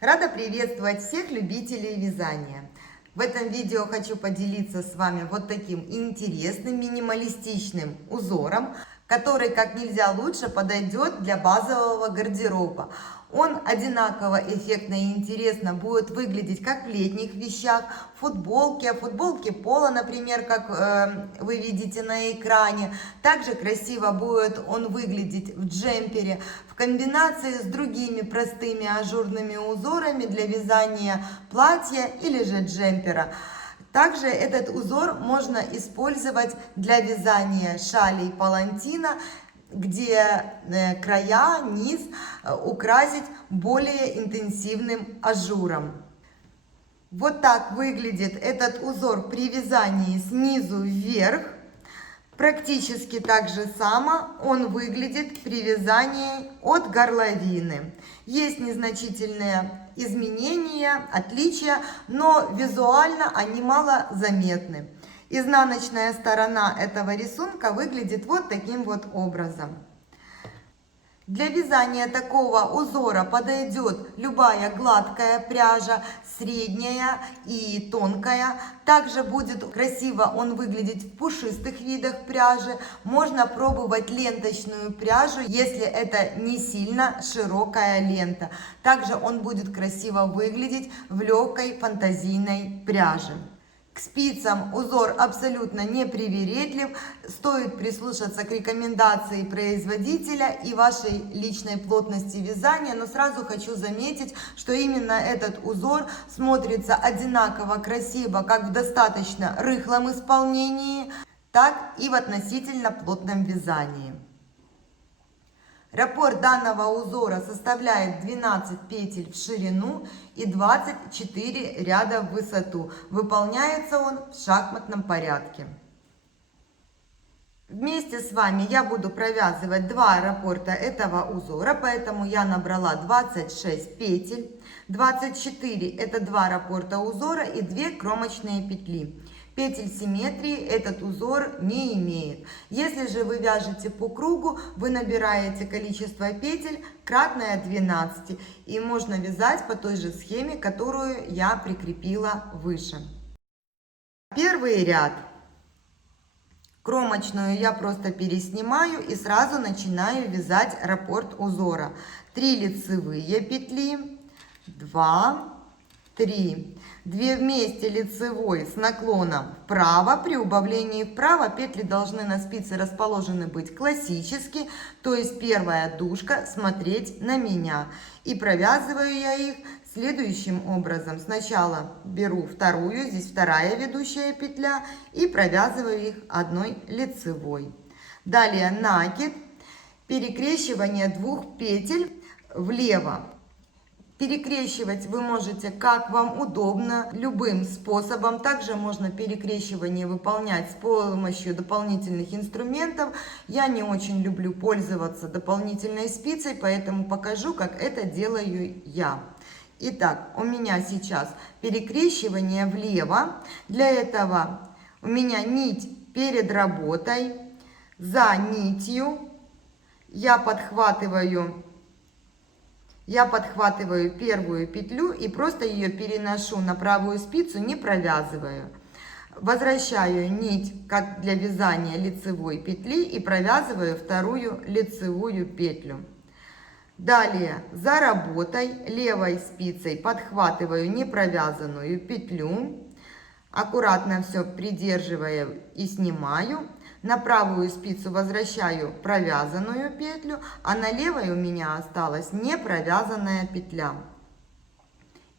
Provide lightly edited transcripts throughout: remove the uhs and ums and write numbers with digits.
Рада приветствовать всех любителей вязания. В этом видео хочу поделиться с вами вот таким интересным минималистичным узором, который как нельзя лучше подойдет для базового гардероба. Он одинаково эффектно и интересно будет выглядеть как в летних вещах, футболке поло, например, как вы видите на экране. Также красиво будет он выглядеть в джемпере в комбинации с другими простыми ажурными узорами для вязания платья или же джемпера. Также этот узор можно использовать для вязания шалей палантина, где края, низ украсить более интенсивным ажуром. Вот так выглядит этот узор при вязании снизу вверх. Практически так же само он выглядит при вязании от горловины. Есть незначительные изменения, отличия, но визуально они мало заметны. Изнаночная сторона этого рисунка выглядит вот таким вот образом. Для вязания такого узора подойдет любая гладкая пряжа, средняя и тонкая. Также будет красиво он выглядеть в пушистых видах пряжи. Можно пробовать ленточную пряжу, если это не сильно широкая лента. Также он будет красиво выглядеть в легкой фантазийной пряже. К спицам узор абсолютно не привередлив, стоит прислушаться к рекомендации производителя и вашей личной плотности вязания, но сразу хочу заметить, что именно этот узор смотрится одинаково красиво как в достаточно рыхлом исполнении, так и в относительно плотном вязании. Раппорт данного узора составляет 12 петель в ширину и 24 ряда в высоту. Выполняется он в шахматном порядке. Вместе с вами я буду провязывать два раппорта этого узора, поэтому я набрала 26 петель. 24 это два раппорта узора и 2 кромочные петли. Петель симметрии этот узор не имеет. Если же вы вяжете по кругу, вы набираете количество петель кратное 12. И можно вязать по той же схеме, которую я прикрепила выше. Первый ряд. Кромочную я просто переснимаю и сразу начинаю вязать раппорт узора. 3 лицевые петли, 2, 3. 2 вместе лицевой с наклоном вправо. При убавлении вправо петли должны на спице расположены быть классически, то есть первая дужка смотреть на меня. И провязываю я их следующим образом. Сначала беру вторую, здесь вторая ведущая петля, и провязываю их одной лицевой. Далее накид, перекрещивание 2 петель влево. Перекрещивать вы можете как вам удобно, любым способом. Также можно перекрещивание выполнять с помощью дополнительных инструментов. Я не очень люблю пользоваться дополнительной спицей, поэтому покажу, как это делаю я. Итак, у меня сейчас перекрещивание влево. Для этого у меня нить перед работой. За нитью я подхватываю первую петлю и просто ее переношу на правую спицу, не провязываю. Возвращаю нить, как для вязания лицевой петли, и провязываю вторую лицевую петлю. Далее за работой левой спицей подхватываю непровязанную петлю, аккуратно все придерживая и снимаю. На правую спицу возвращаю провязанную петлю, а на левой у меня осталась не провязанная петля.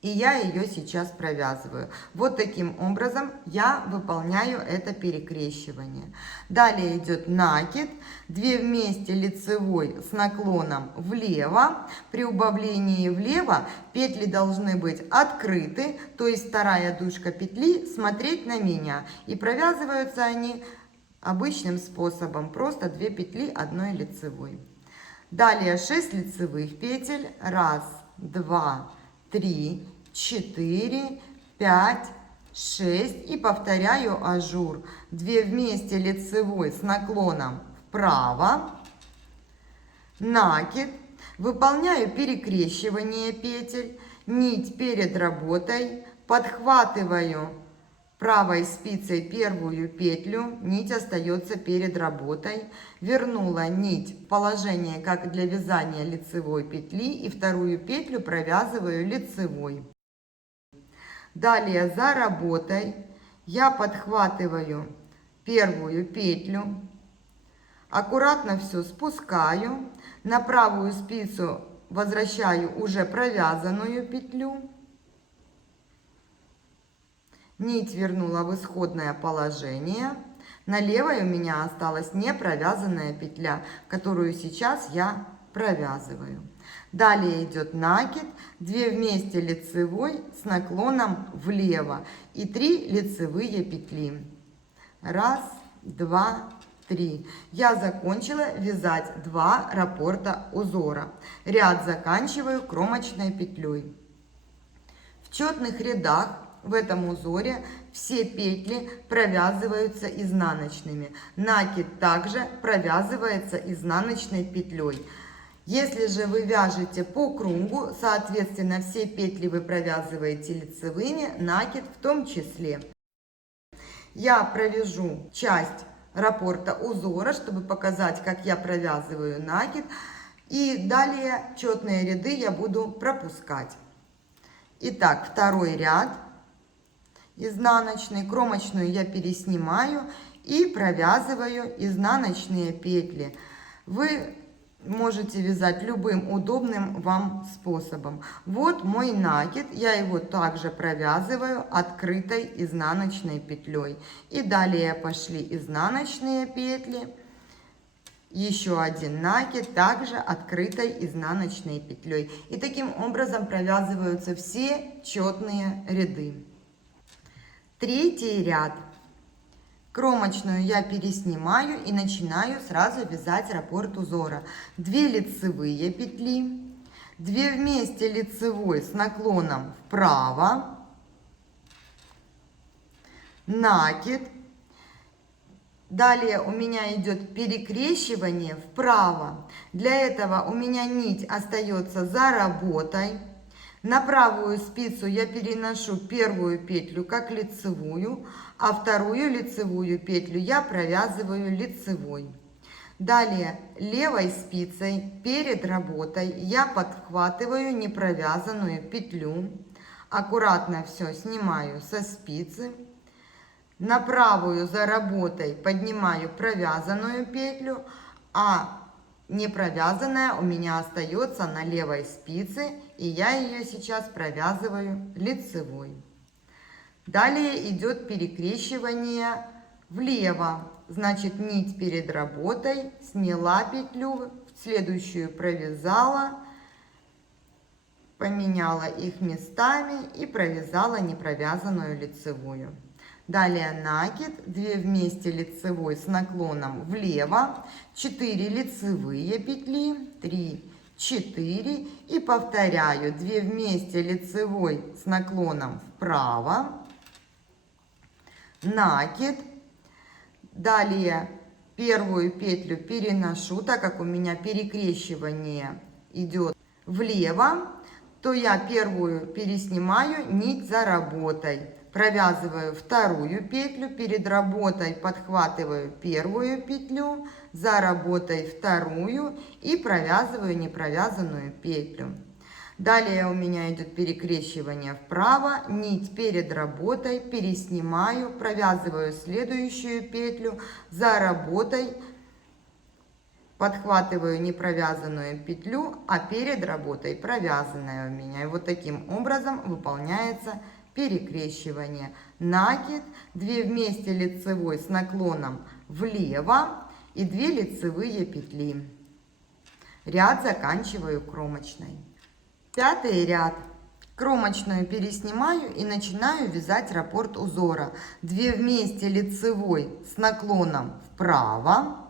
И я ее сейчас провязываю. Вот таким образом я выполняю это перекрещивание. Далее идет накид. 2 вместе лицевой с наклоном влево. При убавлении влево петли должны быть открыты, то есть вторая дужка петли смотреть на меня. И провязываются они обычным способом, просто 2 петли одной лицевой. Далее 6 лицевых петель. 1, 2, 3, 4, 5, 6. И повторяю ажур. 2 вместе лицевой с наклоном вправо. Накид. Выполняю перекрещивание петель. нить перед работой, подхватываю правой спицей первую петлю, нить остается перед работой, вернула нить в положение, как для вязания лицевой петли, и вторую петлю провязываю лицевой. Далее за работой я подхватываю первую петлю, аккуратно все спускаю, на правую спицу возвращаю уже провязанную петлю, нить вернула в исходное положение, на левой у меня осталась не провязанная петля, которую сейчас я провязываю. Далее идет накид, 2 вместе лицевой с наклоном влево и 3 лицевые петли. 1, 2, 3. Я закончила вязать 2 раппорта узора. Ряд заканчиваю кромочной петлей. В четных рядах в этом узоре все петли провязываются изнаночными. Накид также провязывается изнаночной петлей. Если же вы вяжете по кругу, соответственно, все петли вы провязываете лицевыми, накид в том числе. Я провяжу часть раппорта узора, чтобы показать, как я провязываю накид. И далее четные ряды я буду пропускать. Итак, второй ряд изнаночный, кромочную я переснимаю и провязываю изнаночные петли. Вы можете вязать любым удобным вам способом. Вот мой накид, я его также провязываю открытой изнаночной петлей. И далее пошли изнаночные петли, еще один накид, также открытой изнаночной петлей. И таким образом провязываются все четные ряды. Третий ряд. Кромочную я переснимаю и начинаю сразу вязать раппорт узора. 2 лицевые петли, 2 вместе лицевой с наклоном вправо, накид. Далее у меня идет перекрещивание вправо. Для этого у меня нить остается за работой. На правую спицу я переношу первую петлю как лицевую, а вторую лицевую петлю я провязываю лицевой. Далее левой спицей перед работой я подхватываю непровязанную петлю. Аккуратно все снимаю со спицы. На правую за работой поднимаю провязанную петлю, а не провязанная у меня остается на левой спице, и я ее сейчас провязываю лицевой. Далее идет перекрещивание влево, значит нить перед работой, сняла петлю, следующую провязала, поменяла их местами и провязала непровязанную лицевую. Далее накид, 2 вместе лицевой с наклоном влево, 4 лицевые петли, 3, 4 и повторяю 2 вместе лицевой с наклоном вправо, накид. Далее первую петлю переношу, так как у меня перекрещивание идет влево, то я первую переснимаю нить за работой. Провязываю вторую петлю, перед работой подхватываю первую петлю, за работой вторую и провязываю непровязанную петлю. Далее у меня идет перекрещивание вправо, нить перед работой, переснимаю, провязываю следующую петлю, за работой подхватываю непровязанную петлю, а перед работой провязанная у меня. И вот таким образом выполняется перекрещивание. Накид, 2 вместе лицевой с наклоном влево и 2 лицевые петли. Ряд заканчиваю кромочной. Пятый ряд. Кромочную переснимаю и начинаю вязать раппорт узора. 2 вместе лицевой с наклоном вправо,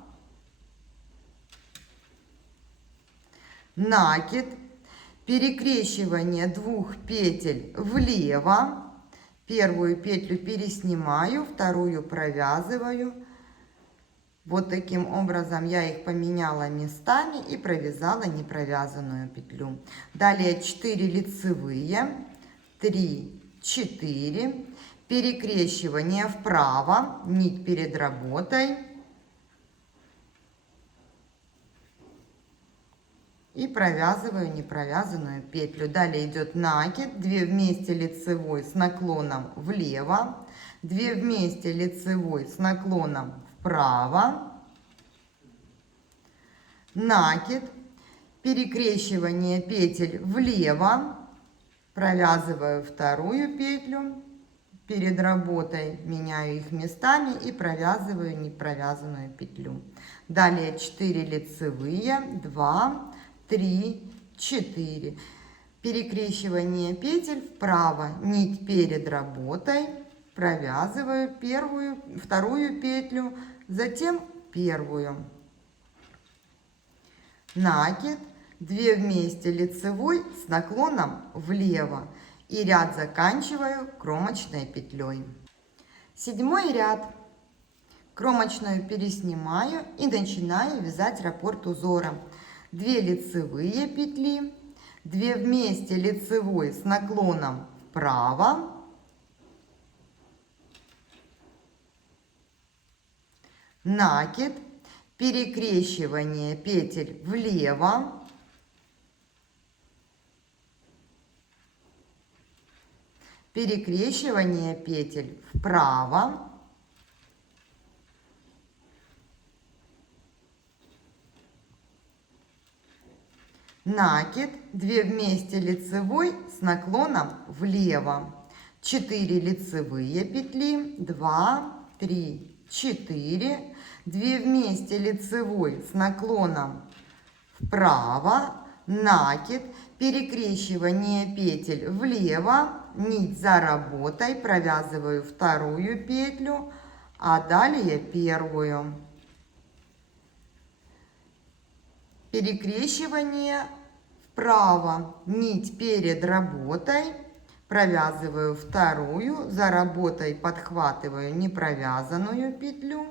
накид, перекрещивание 2 петель влево, первую петлю переснимаю, вторую провязываю, Вот таким образом я их поменяла местами и провязала непровязанную петлю. Далее 4 лицевые, 3, 4, перекрещивание вправо, нить перед работой и провязываю непровязанную петлю. Далее идет накид, 2 вместе лицевой с наклоном влево, 2 вместе лицевой с наклоном вправо, накид, перекрещивание петель влево, провязываю вторую петлю, перед работой меняю их местами и провязываю непровязанную петлю. Далее 4 лицевые, 2, 3, 4. Перекрещивание петель вправо, нить перед работой, провязываю вторую петлю, затем первую. Накид, 2 вместе лицевой с наклоном влево и ряд заканчиваю кромочной петлей. 7 ряд. Кромочную переснимаю и начинаю вязать раппорт узора. 2 лицевые петли, 2 вместе лицевой с наклоном вправо, накид, перекрещивание петель влево, перекрещивание петель вправо, накид, 2 вместе лицевой с наклоном влево, 4 лицевые петли, 2, 3, 4, 2 вместе лицевой с наклоном вправо, накид, перекрещивание петель влево, нить за работой, провязываю вторую петлю, а далее первую. Перекрещивание вправо, нить перед работой, провязываю вторую, за работой подхватываю непровязанную петлю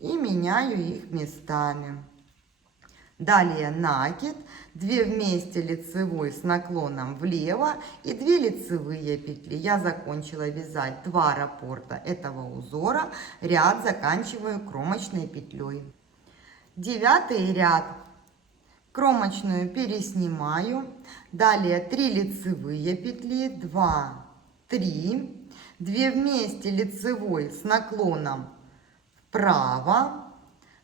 и меняю их местами. Далее накид, 2 вместе лицевой с наклоном влево и 2 лицевые петли. Я закончила вязать 2 раппорта этого узора, ряд заканчиваю кромочной петлей. 9 ряд. Кромочную переснимаю, далее 3 лицевые петли, 2, 3, 2 вместе лицевой с наклоном вправо,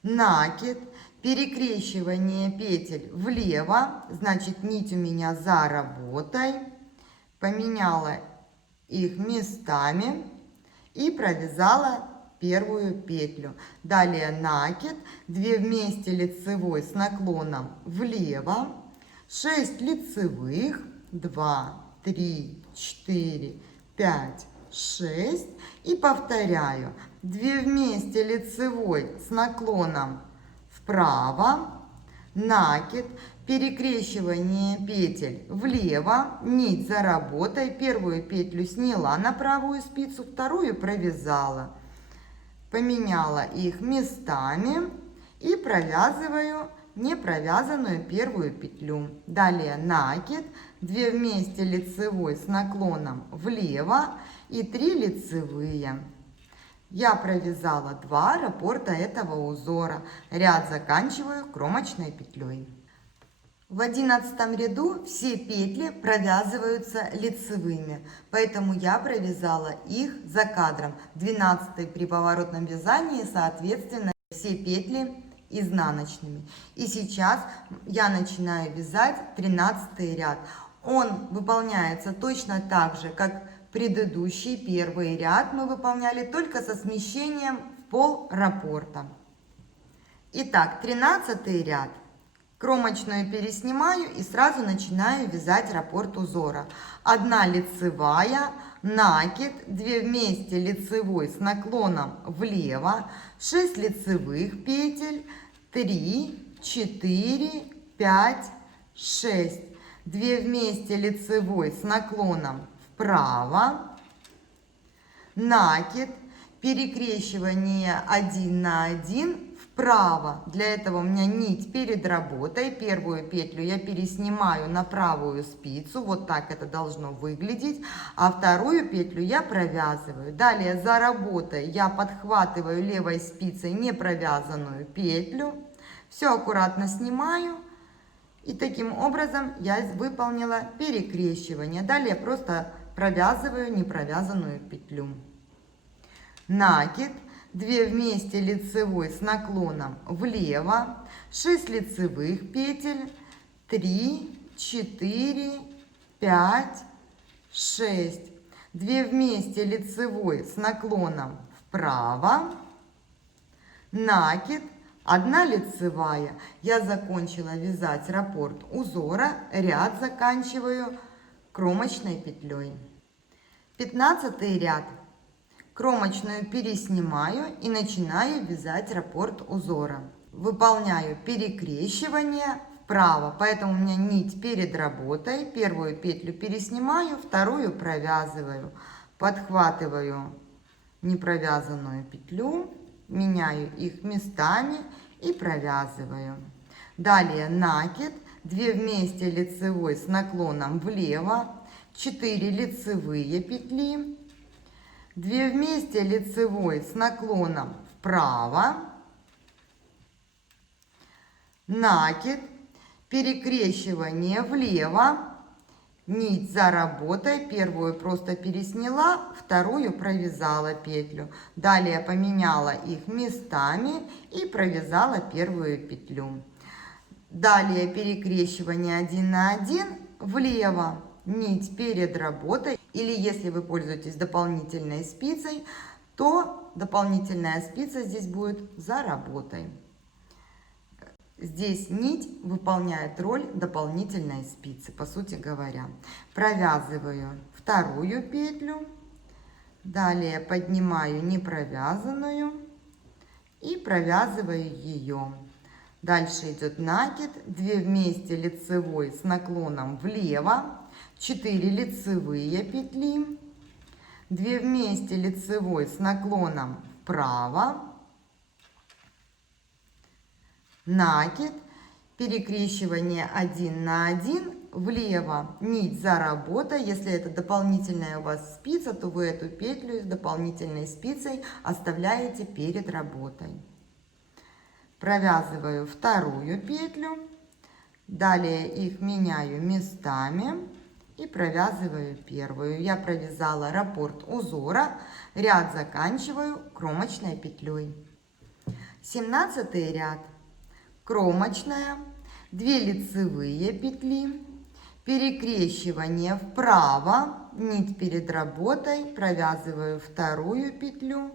накид, перекрещивание петель влево, значит нить у меня за работой, поменяла их местами и провязала первую петлю. Далее накид, 2 вместе лицевой с наклоном влево, 6 лицевых, 2, 3, 4, 5, 6 и повторяю, 2 вместе лицевой с наклоном вправо, накид, перекрещивание петель влево, нить за работой, первую петлю сняла на правую спицу, вторую провязала. Поменяла их местами и провязываю непровязанную первую петлю. Далее накид, 2 вместе лицевой с наклоном влево и 3 лицевые. Я провязала 2 раппорта этого узора. Ряд заканчиваю кромочной петлей. В 11 ряду все петли провязываются лицевыми, поэтому я провязала их за кадром. 12 при поворотном вязании, соответственно, все петли изнаночными. И сейчас я начинаю вязать 13 ряд. Он выполняется точно так же, как предыдущий первый ряд мы выполняли, только со смещением в пол раппорта. Итак, 13 ряд. Кромочную переснимаю и сразу начинаю вязать раппорт узора. 1 лицевая, накид, 2 вместе лицевой с наклоном влево, 6 лицевых петель, 3, 4, 5, 6. 2 вместе лицевой с наклоном вправо, накид, перекрещивание 1 на 1 вправо. Для этого у меня нить перед работой. Первую петлю я переснимаю на правую спицу. Вот так это должно выглядеть. А вторую петлю я провязываю. Далее за работой я подхватываю левой спицей не провязанную петлю. Все аккуратно снимаю. И таким образом я выполнила перекрещивание. Далее просто провязываю непровязанную петлю. Накид. 2 вместе лицевой с наклоном влево, 6 лицевых петель, 3, 4, 5, 6. 2 вместе лицевой с наклоном вправо, накид, 1 лицевая. Я закончила вязать раппорт узора, ряд заканчиваю кромочной петлей. 15 ряд. Кромочную переснимаю и начинаю вязать раппорт узора. Выполняю перекрещивание вправо, поэтому у меня нить перед работой. Первую петлю переснимаю, вторую провязываю. Подхватываю непровязанную петлю, меняю их местами и провязываю. Далее накид, 2 вместе лицевой с наклоном влево, 4 лицевые петли, 2 вместе лицевой с наклоном вправо, накид, перекрещивание влево, нить за работой, первую просто пересняла, вторую провязала петлю. Далее поменяла их местами и провязала первую петлю. Далее перекрещивание 1 на 1 влево, нить перед работой. Или если вы пользуетесь дополнительной спицей, то дополнительная спица здесь будет за работой. Здесь нить выполняет роль дополнительной спицы, по сути говоря. Провязываю вторую петлю, далее поднимаю непровязанную и провязываю ее. Дальше идет накид, 2 вместе лицевой с наклоном влево, 4 лицевые петли, 2 вместе лицевой с наклоном вправо, накид, перекрещивание 1 на 1 влево, нить за работой. Если это дополнительная у вас спица, то вы эту петлю с дополнительной спицей оставляете перед работой. Провязываю вторую петлю, далее их меняю местами и провязываю первую. Я провязала раппорт узора, ряд заканчиваю кромочной петлей. 17 ряд. Кромочная, 2 лицевые петли, перекрещивание вправо, нить перед работой, провязываю вторую петлю,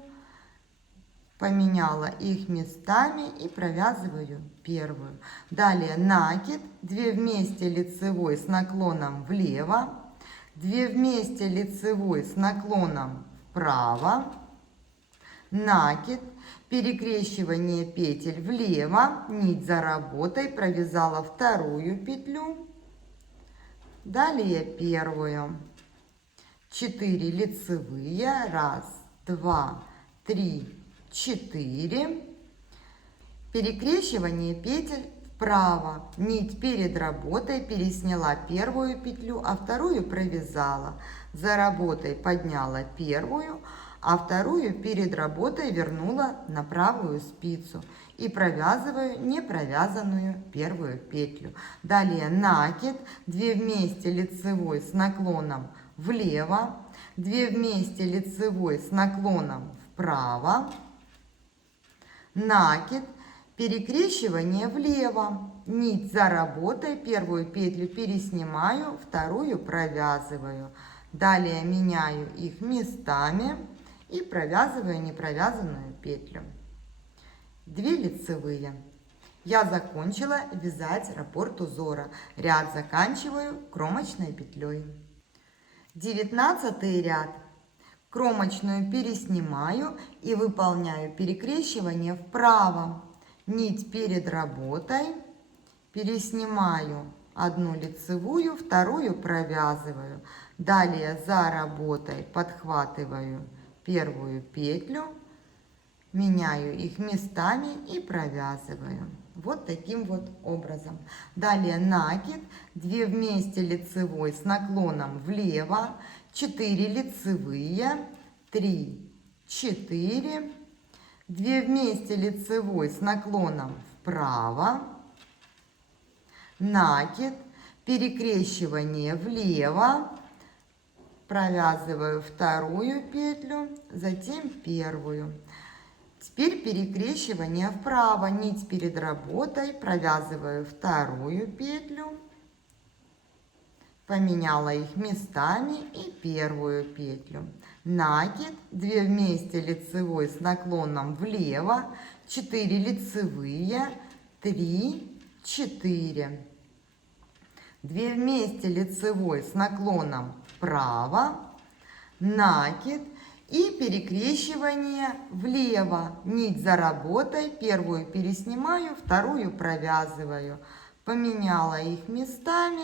поменяла их местами и провязываю первую. Далее накид, 2 вместе лицевой с наклоном влево, 2 вместе лицевой с наклоном вправо, накид, перекрещивание петель влево, нить за работой, провязала вторую петлю, далее первую, 4 лицевые, 1, 2, 3, 4, перекрещивание петель вправо, нить перед работой, пересняла первую петлю, а вторую провязала, за работой подняла первую, а вторую перед работой вернула на правую спицу и провязываю непровязанную первую петлю. Далее накид, 2 вместе лицевой с наклоном влево, 2 вместе лицевой с наклоном вправо, накид, перекрещивание влево, нить за работой, первую петлю переснимаю, вторую провязываю. Далее меняю их местами и провязываю непровязанную петлю. 2 лицевые. Я закончила вязать раппорт узора. Ряд заканчиваю кромочной петлей. 19 ряд. Кромочную переснимаю и выполняю перекрещивание вправо. Нить перед работой, переснимаю 1 лицевую, вторую провязываю. Далее за работой подхватываю первую петлю меняю их местами и провязываю. Вот таким вот образом. Далее накид, 2 вместе лицевой с наклоном влево, 4 лицевые, 3, 4, 2 вместе лицевой с наклоном вправо, накид, перекрещивание влево, провязываю вторую петлю, затем первую. Теперь перекрещивание вправо, нить перед работой, провязываю вторую петлю, поменяла их местами и первую петлю. Накид, 2 вместе лицевой с наклоном влево, 4 лицевые, 3, 4. 2 вместе лицевой с наклоном вправо, накид и перекрещивание влево. Нить за работой, первую переснимаю, вторую провязываю. Поменяла их местами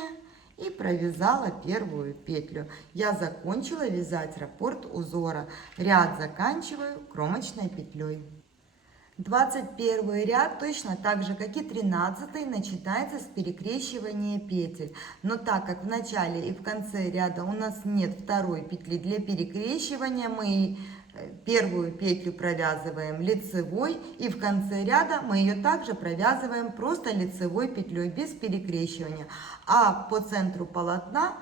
и провязала первую петлю. Я закончила вязать раппорт узора. Ряд заканчиваю кромочной петлей. 21 ряд точно так же, как и 13, начинается с перекрещивания петель. Но так как в начале и в конце ряда у нас нет второй петли для перекрещивания, мы первую петлю провязываем лицевой, и в конце ряда мы ее также провязываем просто лицевой петлей без перекрещивания. А по центру полотна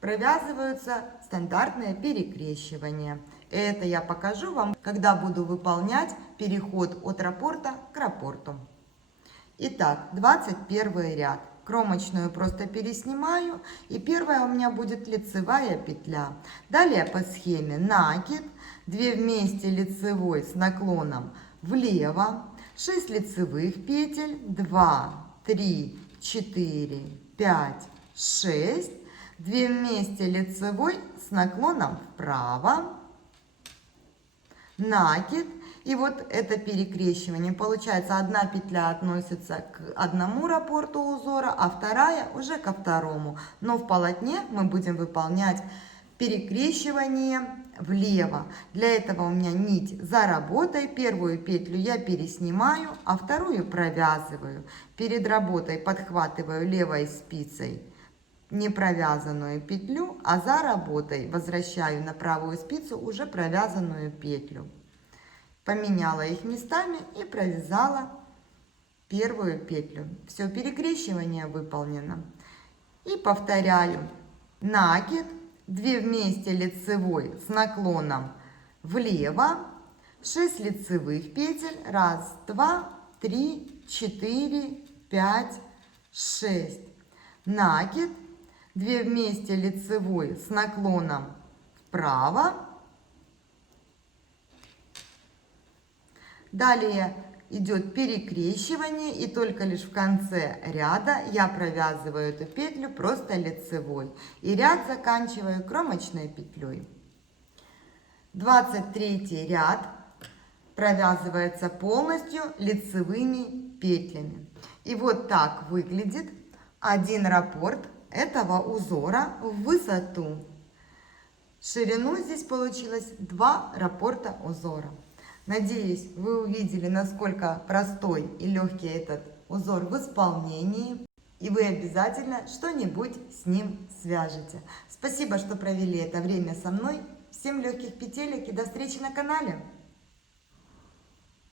провязываются стандартные перекрещивания. Это я покажу вам, когда буду выполнять переход от раппорта к раппорту. Итак, 21 ряд. Кромочную просто переснимаю, и первая у меня будет лицевая петля. Далее по схеме накид, 2 вместе лицевой с наклоном влево, 6 лицевых петель, 2, 3, 4, 5, 6, 2 вместе лицевой с наклоном вправо, накид, и вот это перекрещивание. Получается, одна петля относится к одному раппорту узора, а вторая уже ко второму. Но в полотне мы будем выполнять перекрещивание влево. Для этого у меня нить за работой. Первую петлю я переснимаю, а вторую провязываю. Перед работой подхватываю левой спицей не провязанную петлю, а за работой возвращаю на правую спицу уже провязанную петлю. Поменяла их местами и провязала первую петлю. Все, перекрещивание выполнено. И повторяю. Накид, 2 вместе лицевой с наклоном влево, 6 лицевых петель, 1, 2, 3, 4, 5, 6. Накид, 2 вместе лицевой с наклоном вправо. Далее идет перекрещивание, и только лишь в конце ряда я провязываю эту петлю просто лицевой. И ряд заканчиваю кромочной петлей. 23 ряд провязывается полностью лицевыми петлями. И вот так выглядит один раппорт этого узора в высоту. Ширину здесь получилось 2 раппорта узора. Надеюсь, вы увидели, насколько простой и легкий этот узор в исполнении. И вы обязательно что-нибудь с ним свяжете. Спасибо, что провели это время со мной. Всем легких петелек и до встречи на канале!